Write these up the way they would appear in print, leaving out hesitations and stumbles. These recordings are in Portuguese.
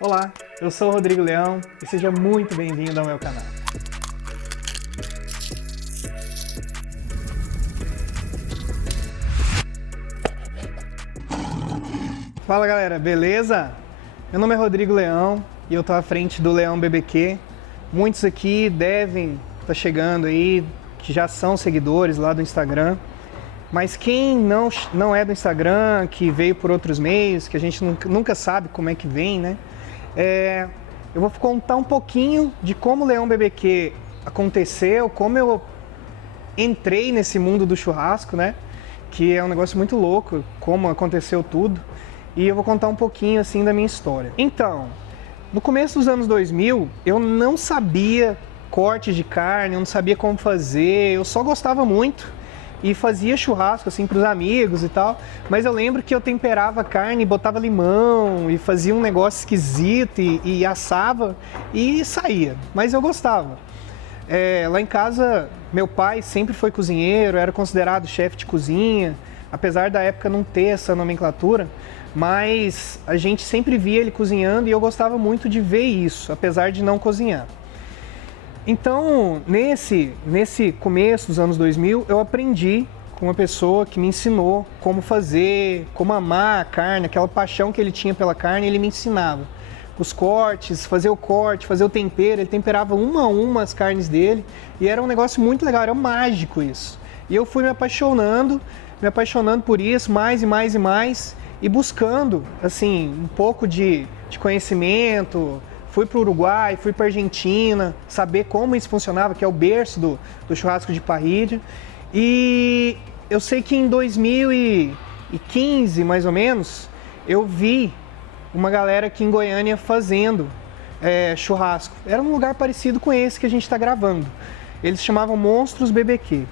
Olá, eu sou o Rodrigo Leão e seja muito bem-vindo ao meu canal. Fala galera, beleza? Meu nome é Rodrigo Leão e eu tô à frente do Leão BBQ. Muitos aqui devem estar chegando aí, que já são seguidores lá do Instagram. Mas quem não é do Instagram, que veio por outros meios, que a gente nunca sabe como é que vem, né? Eu vou contar um pouquinho de como o Leão BBQ aconteceu, como eu entrei nesse mundo do churrasco, né? Que é um negócio muito louco, como aconteceu tudo. E eu vou contar um pouquinho assim da minha história. Então, no começo dos anos 2000, eu não sabia corte de carne, eu não sabia como fazer, eu só gostava muito e fazia churrasco assim para os amigos e tal, mas eu lembro que eu temperava a carne, botava limão e fazia um negócio esquisito e assava e saía, mas eu gostava. Lá em casa, meu pai sempre foi cozinheiro, era considerado chefe de cozinha, apesar da época não ter essa nomenclatura, mas a gente sempre via ele cozinhando e eu gostava muito de ver isso, apesar de não cozinhar. Então, nesse começo dos anos 2000, eu aprendi com uma pessoa que me ensinou como fazer, como amar a carne, aquela paixão que ele tinha pela carne, ele me ensinava. Os cortes, fazer o corte, fazer o tempero, ele temperava uma a uma as carnes dele e era um negócio muito legal, era mágico isso. E eu fui me apaixonando por isso, mais e mais e mais, e buscando, assim, um pouco de conhecimento. Fui para o Uruguai, fui para a Argentina, saber como isso funcionava, que é o berço do churrasco de parrilha. E eu sei que em 2015, mais ou menos, eu vi uma galera aqui em Goiânia fazendo churrasco. Era um lugar parecido com esse que a gente está gravando. Eles chamavam Monstros BBQ.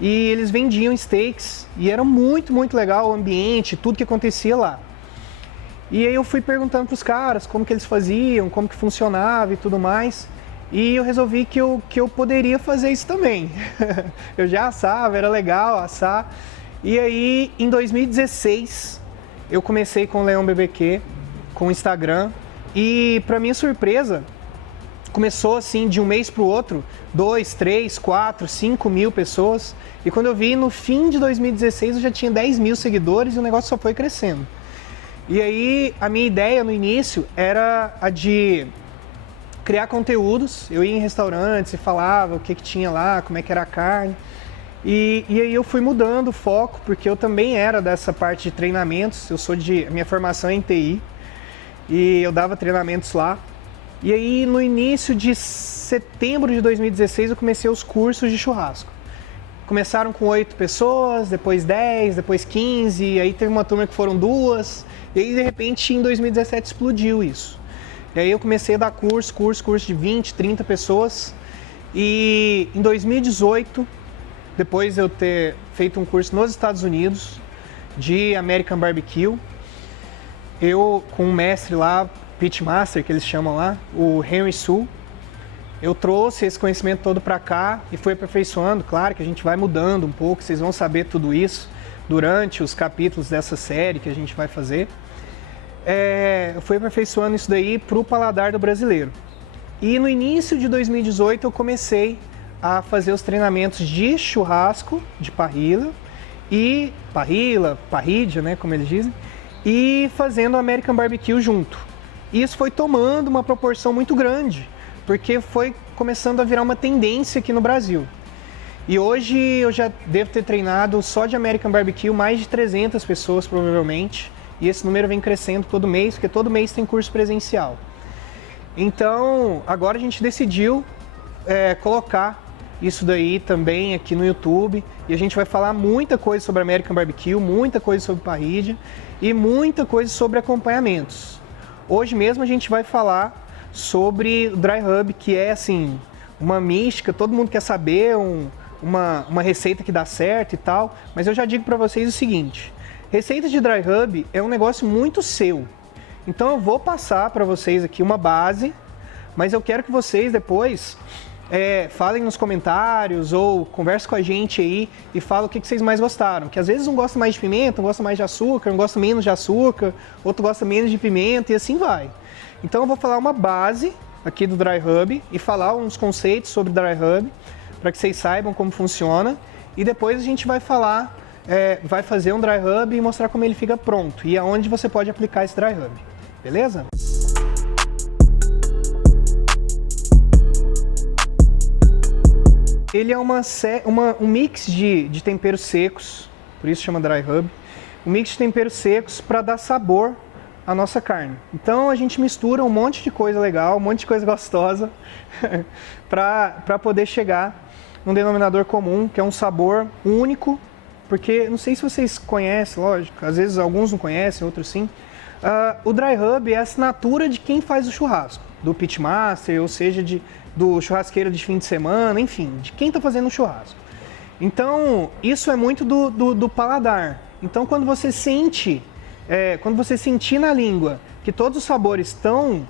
E eles vendiam steaks e era muito, muito legal o ambiente, tudo que acontecia lá. E aí eu fui perguntando para os caras como que eles faziam, como que funcionava e tudo mais. E eu resolvi que eu poderia fazer isso também. Eu já assava, era legal assar. E aí, em 2016, eu comecei com o Leão BBQ, com o Instagram. E para minha surpresa, começou assim de um mês para o outro, 2, 3, 4, 5 mil pessoas. E quando eu vi, no fim de 2016, eu já tinha 10 mil seguidores e o negócio só foi crescendo. E aí, a minha ideia no início era a de criar conteúdos. Eu ia em restaurantes e falava o que tinha lá, como é que era a carne. E aí eu fui mudando o foco, porque eu também era dessa parte de treinamentos. A minha formação é em TI e eu dava treinamentos lá. E aí, no início de setembro de 2016, eu comecei os cursos de churrasco. Começaram com 8 pessoas, depois 10, depois 15, aí teve uma turma que foram 2, e aí de repente em 2017 explodiu isso. E aí eu comecei a dar curso de 20, 30 pessoas, e em 2018, depois de eu ter feito um curso nos Estados Unidos, de American Barbecue, eu com um mestre lá, Pitmaster, que eles chamam lá, o Henry Su, eu trouxe esse conhecimento todo para cá e fui aperfeiçoando. Claro que a gente vai mudando um pouco, vocês vão saber tudo isso durante os capítulos dessa série que a gente vai fazer. Eu fui aperfeiçoando isso daí para o paladar do brasileiro. E no início de 2018 eu comecei a fazer os treinamentos de churrasco, de parrilha, parrilha, né, como eles dizem, e fazendo o American Barbecue junto. E isso foi tomando uma proporção muito grande, porque foi começando a virar uma tendência aqui no Brasil. E hoje eu já devo ter treinado só de American Barbecue mais de 300 pessoas provavelmente, e esse número vem crescendo todo mês, porque todo mês tem curso presencial. Então, agora a gente decidiu colocar isso daí também aqui no YouTube, e a gente vai falar muita coisa sobre American Barbecue, muita coisa sobre parrilha e muita coisa sobre acompanhamentos. Hoje mesmo a gente vai falar sobre o Dry Rub, que é assim, uma mística, todo mundo quer saber, uma receita que dá certo e tal, mas eu já digo para vocês o seguinte, receita de Dry Rub é um negócio muito seu, então eu vou passar para vocês aqui uma base, mas eu quero que vocês depois falem nos comentários ou conversem com a gente aí e falem o que vocês mais gostaram. Que às vezes um gosta mais de pimenta, um gosta mais de açúcar, um gosta menos de açúcar, outro gosta menos de pimenta e assim vai. Então eu vou falar uma base aqui do Dry Rub e falar uns conceitos sobre Dry Rub, para que vocês saibam como funciona. E depois a gente vai falar, vai fazer um Dry Rub e mostrar como ele fica pronto e aonde você pode aplicar esse Dry Rub, beleza? Ele é um mix de temperos secos, por isso chama Dry Rub. Um mix de temperos secos para dar sabor à nossa carne. Então a gente mistura um monte de coisa legal, um monte de coisa gostosa para poder chegar num denominador comum, que é um sabor único, porque não sei se vocês conhecem, lógico, às vezes alguns não conhecem, outros sim. O Dry Rub é a assinatura de quem faz o churrasco, do pitmaster, ou seja, do churrasqueiro de fim de semana, enfim, de quem está fazendo o churrasco. Então, isso é muito do paladar. Então, quando você sentir na língua que todos os sabores estão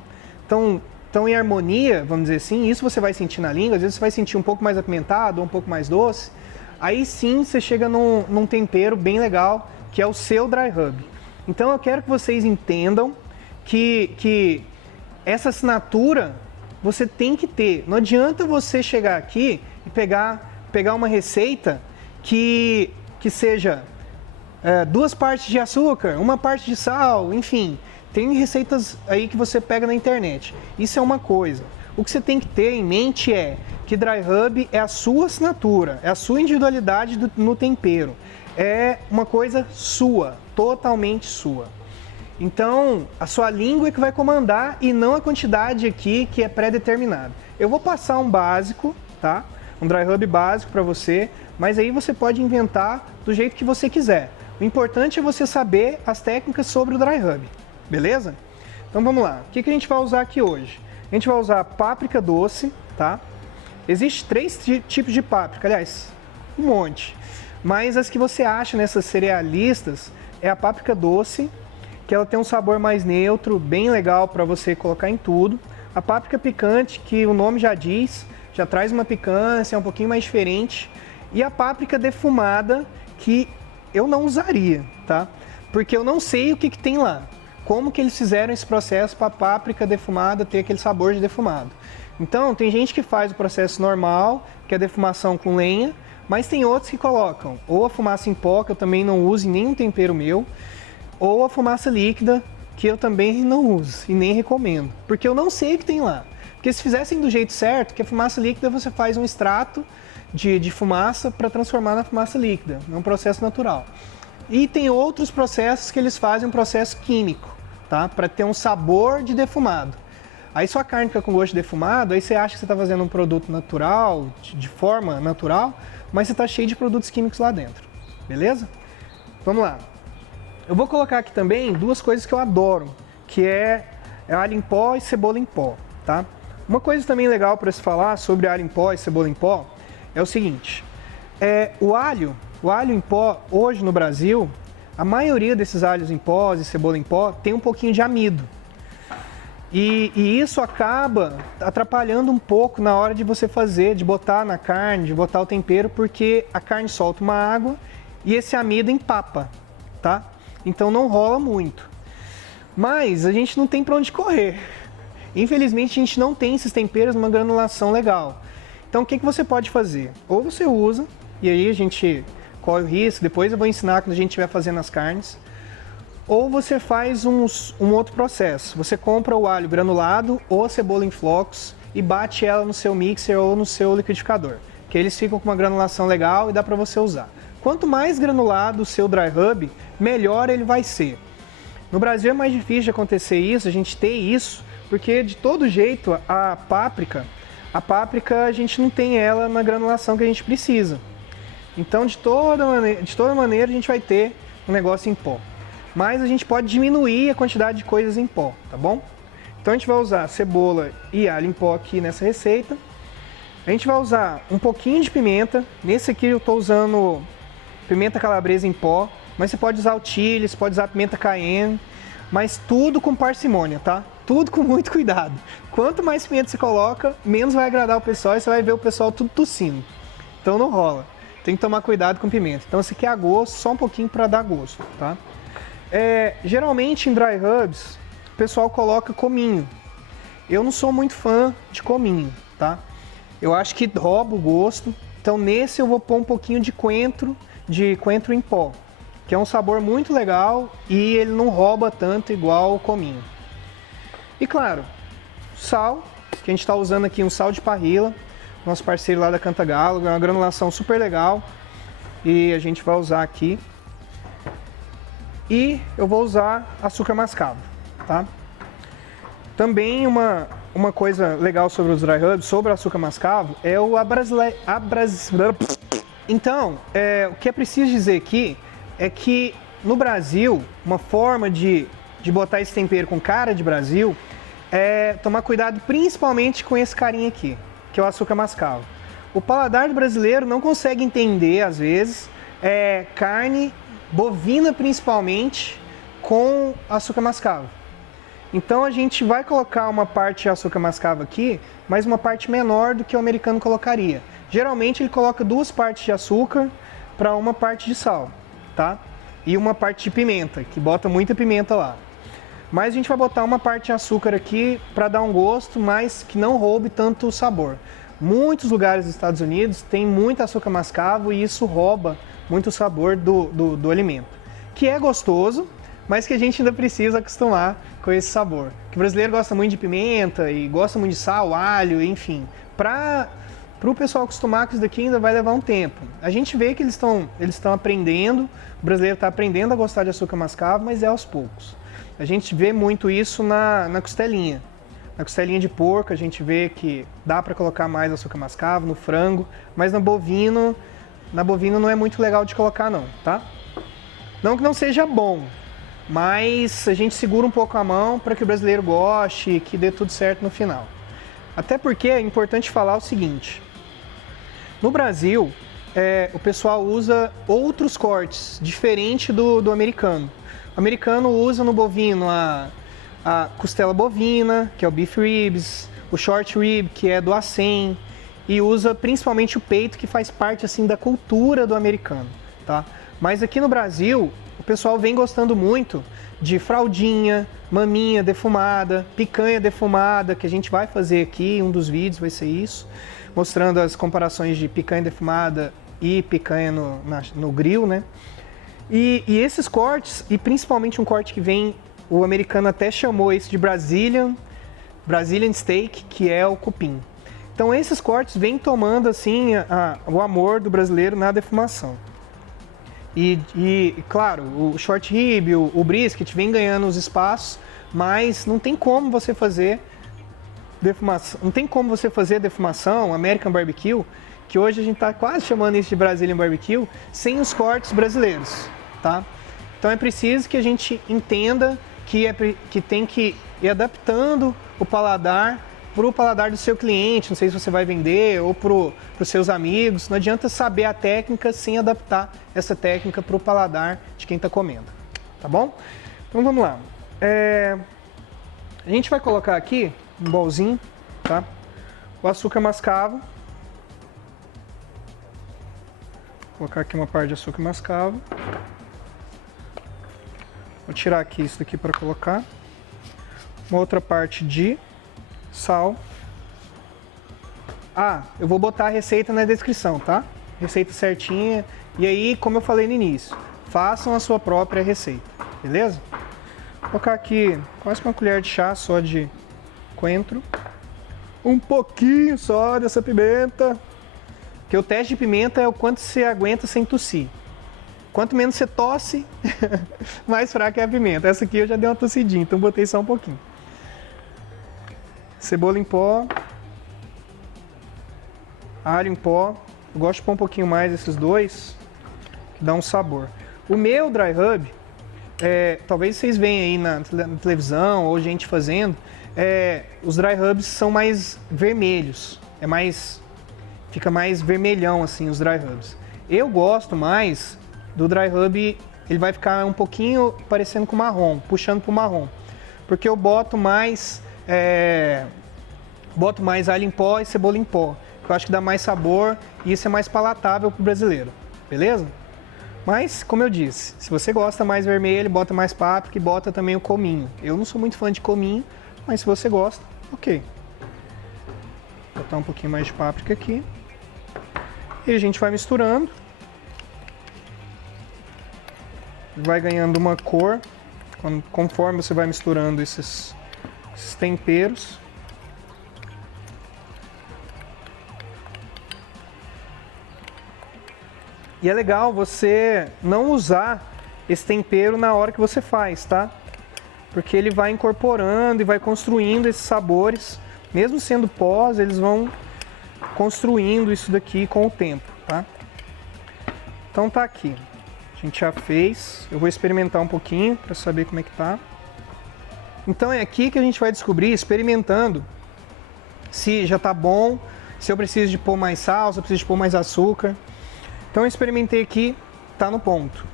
em harmonia, vamos dizer assim, isso você vai sentir na língua, às vezes você vai sentir um pouco mais apimentado ou um pouco mais doce, aí sim você chega num tempero bem legal, que é o seu Dry Rub. Então, eu quero que vocês entendam que essa assinatura você tem que ter. Não adianta você chegar aqui e pegar uma receita que seja 2 partes de açúcar, 1 parte de sal, enfim. Tem receitas aí que você pega na internet. Isso é uma coisa. O que você tem que ter em mente é que Dry Rub é a sua assinatura, é a sua individualidade no tempero. É uma coisa sua, totalmente sua. Então, a sua língua é que vai comandar e não a quantidade aqui que é pré-determinada. Eu vou passar um básico, tá? Um Dry Rub básico para você, mas aí você pode inventar do jeito que você quiser. O importante é você saber as técnicas sobre o Dry Rub, beleza? Então vamos lá. O que a gente vai usar aqui hoje? A gente vai usar páprica doce, tá? Existem 3 tipos de páprica, aliás, um monte. Mas as que você acha nessas cerealistas é a páprica doce, que ela tem um sabor mais neutro, bem legal para você colocar em tudo. A páprica picante, que o nome já diz, já traz uma picância, é um pouquinho mais diferente. E a páprica defumada, que eu não usaria, tá? Porque eu não sei o que tem lá. Como que eles fizeram esse processo para a páprica defumada ter aquele sabor de defumado. Então, tem gente que faz o processo normal, que é a defumação com lenha, mas tem outros que colocam ou a fumaça em pó, que eu também não uso em nenhum tempero meu, ou a fumaça líquida, que eu também não uso e nem recomendo, porque eu não sei o que tem lá. Porque se fizessem do jeito certo, que a fumaça líquida você faz um extrato de fumaça para transformar na fumaça líquida, é um processo natural. E tem outros processos que eles fazem um processo químico, tá? Para ter um sabor de defumado. Aí sua carne fica com gosto de defumado, aí você acha que você está fazendo um produto natural, de forma natural, mas você está cheio de produtos químicos lá dentro, beleza? Vamos lá. Eu vou colocar aqui também 2 coisas que eu adoro, que é alho em pó e cebola em pó, tá? Uma coisa também legal para se falar sobre alho em pó e cebola em pó é o seguinte, o alho em pó, hoje no Brasil, a maioria desses alhos em pó e cebola em pó tem um pouquinho de amido. E isso acaba atrapalhando um pouco na hora de você fazer, de botar na carne, de botar o tempero, porque a carne solta uma água e esse amido empapa, tá? Então não rola muito. Mas a gente não tem para onde correr. Infelizmente a gente não tem esses temperos numa granulação legal. Então o que você pode fazer? Ou você usa, e aí a gente corre o risco, depois eu vou ensinar quando a gente estiver fazendo as carnes. Ou você faz um outro processo. Você compra o alho granulado ou a cebola em flocos e bate ela no seu mixer ou no seu liquidificador. Que eles ficam com uma granulação legal e dá para você usar. Quanto mais granulado o seu Dry Rub, melhor ele vai ser. No Brasil é mais difícil de acontecer isso, a gente ter isso, porque de todo jeito a páprica a gente não tem ela na granulação que a gente precisa. Então de toda maneira a gente vai ter um negócio em pó. Mas a gente pode diminuir a quantidade de coisas em pó, tá bom? Então a gente vai usar cebola e alho em pó aqui nessa receita. A gente vai usar um pouquinho de pimenta. Nesse aqui eu estou usando pimenta calabresa em pó, mas você pode usar o chile, você pode usar pimenta cayenne, mas tudo com parcimônia, tá? Tudo com muito cuidado. Quanto mais pimenta você coloca, menos vai agradar o pessoal e você vai ver o pessoal tudo tossindo. Então não rola. Tem que tomar cuidado com pimenta. Então esse aqui é a gosto, só um pouquinho para dar gosto, tá? Geralmente em Dry Rubs, o pessoal coloca cominho. Eu não sou muito fã de cominho, tá? Eu acho que rouba o gosto. Então nesse eu vou pôr um pouquinho de coentro em pó, que é um sabor muito legal e ele não rouba tanto igual o cominho. E claro, sal, que a gente está usando aqui um sal de parrilla, nosso parceiro lá da Cantagalo, é uma granulação super legal e a gente vai usar aqui. E eu vou usar açúcar mascavo, tá? Também uma coisa legal sobre os dry rubs, sobre o açúcar mascavo, é o Então, o que é preciso dizer aqui é que no Brasil, uma forma de botar esse tempero com cara de Brasil é tomar cuidado principalmente com esse carinha aqui, que é o açúcar mascavo. O paladar do brasileiro não consegue entender, às vezes, carne bovina principalmente com açúcar mascavo. Então a gente vai colocar uma parte de açúcar mascavo aqui, mas uma parte menor do que o americano colocaria. Geralmente ele coloca 2 partes de açúcar para uma parte de sal, tá? E uma parte de pimenta, que bota muita pimenta lá. Mas a gente vai botar uma parte de açúcar aqui para dar um gosto, mas que não roube tanto o sabor. Muitos lugares dos Estados Unidos tem muito açúcar mascavo e isso rouba muito o sabor do alimento. Que é gostoso, mas que a gente ainda precisa acostumar com esse sabor. Que o brasileiro gosta muito de pimenta e gosta muito de sal, alho, enfim. Para o pessoal acostumar com isso daqui ainda vai levar um tempo. A gente vê que eles estão aprendendo, o brasileiro está aprendendo a gostar de açúcar mascavo, mas é aos poucos. A gente vê muito isso na costelinha. Na costelinha de porco a gente vê que dá para colocar mais açúcar mascavo, no frango, mas na bovino não é muito legal de colocar não, tá? Não que não seja bom, mas a gente segura um pouco a mão para que o brasileiro goste e que dê tudo certo no final. Até porque é importante falar o seguinte, no Brasil o pessoal usa outros cortes, diferente do americano. O americano usa no bovino a costela bovina, que é o beef ribs, o short rib, que é do acém, e usa principalmente o peito, que faz parte assim da cultura do americano, tá? Mas aqui no Brasil, o pessoal vem gostando muito de fraldinha, maminha defumada, picanha defumada, que a gente vai fazer aqui, um dos vídeos vai ser isso, mostrando as comparações de picanha defumada e picanha no grill, né? E esses cortes, e principalmente um corte que vem, o americano até chamou esse de Brazilian Steak, que é o cupim. Então esses cortes vêm tomando assim o amor do brasileiro na defumação. E claro, o short rib, o brisket vem ganhando os espaços, mas não tem como você fazer defumação, American Barbecue, que hoje a gente está quase chamando isso de Brazilian Barbecue, sem os cortes brasileiros, tá? Então é preciso que a gente entenda que tem que ir adaptando o paladar para o paladar do seu cliente, não sei se você vai vender ou para os seus amigos. Não adianta saber a técnica sem adaptar essa técnica para o paladar de quem está comendo, tá bom? Então vamos lá. A gente vai colocar aqui um bolzinho, tá? O açúcar mascavo. Vou colocar aqui uma parte de açúcar mascavo. Vou tirar aqui isso daqui para colocar. Uma outra parte de sal. Eu vou botar a receita na descrição, tá? Receita certinha. E aí, como eu falei no início, façam a sua própria receita, beleza? Vou colocar aqui quase uma colher de chá só de coentro. Um pouquinho só dessa pimenta. Porque o teste de pimenta é o quanto você aguenta sem tossir. Quanto menos você tosse, mais fraca é a pimenta. Essa aqui eu já dei uma tossidinha, então botei só um pouquinho. Cebola em pó. Alho em pó. Eu gosto de pôr um pouquinho mais esses dois, que dá um sabor. O meu dry rub, talvez vocês venham aí na televisão ou gente fazendo, os dry rubs são mais vermelhos. Fica mais vermelhão assim os dry rubs. Eu gosto mais do dry rub, ele vai ficar um pouquinho parecendo com marrom, puxando para o marrom. Porque eu boto mais alho em pó e cebola em pó, que eu acho que dá mais sabor e isso é mais palatável para o brasileiro, beleza? Mas, como eu disse, se você gosta mais vermelho, bota mais páprica e bota também o cominho. Eu não sou muito fã de cominho, mas se você gosta, ok. Vou botar um pouquinho mais de páprica aqui. E a gente vai misturando. Vai ganhando uma cor, conforme você vai misturando esses temperos. E é legal você não usar esse tempero na hora que você faz, tá? Porque ele vai incorporando e vai construindo esses sabores. Mesmo sendo pós, eles vão construindo isso daqui com o tempo, tá? Então tá aqui. A gente já fez. Eu vou experimentar um pouquinho para saber como é que tá. Então é aqui que a gente vai descobrir, experimentando, se já tá bom, se eu preciso de pôr mais sal, se eu preciso de pôr mais açúcar. Então eu experimentei aqui, tá no ponto.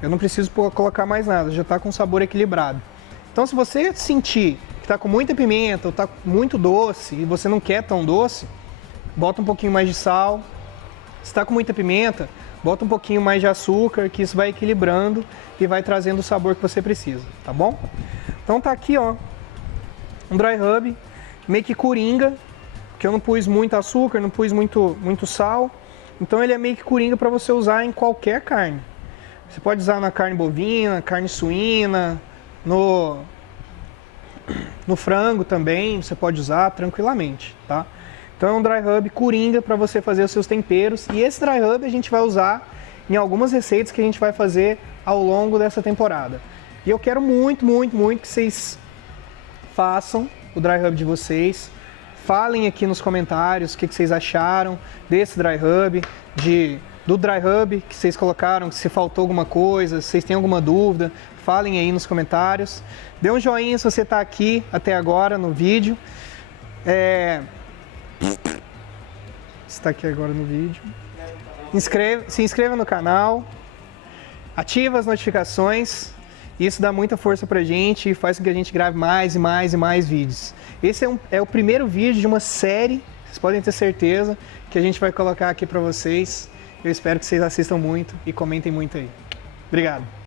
Eu não preciso colocar mais nada, já tá com sabor equilibrado. Então se você sentir que tá com muita pimenta ou tá muito doce e você não quer tão doce, bota um pouquinho mais de sal. Se tá com muita pimenta, bota um pouquinho mais de açúcar, que isso vai equilibrando e vai trazendo o sabor que você precisa, tá bom? Então tá aqui, ó, um dry rub, meio que coringa, que eu não pus muito açúcar, não pus muito sal. Então ele é meio que coringa para você usar em qualquer carne. Você pode usar na carne bovina, carne suína, no frango também, você pode usar tranquilamente, tá? Então é um dry rub coringa para você fazer os seus temperos. E esse dry rub a gente vai usar em algumas receitas que a gente vai fazer ao longo dessa temporada. E eu quero muito, muito, muito que vocês façam o dry rub de vocês. Falem aqui nos comentários o que vocês acharam desse dry rub, do dry rub que vocês colocaram, se faltou alguma coisa, se vocês têm alguma dúvida, falem aí nos comentários. Dê um joinha se você está aqui até agora no vídeo. Está aqui agora no vídeo. Se inscreva no canal, ativa as notificações. Isso dá muita força pra gente e faz com que a gente grave mais e mais e mais vídeos. Esse é o primeiro vídeo de uma série, vocês podem ter certeza, que a gente vai colocar aqui pra vocês. Eu espero que vocês assistam muito e comentem muito aí. Obrigado!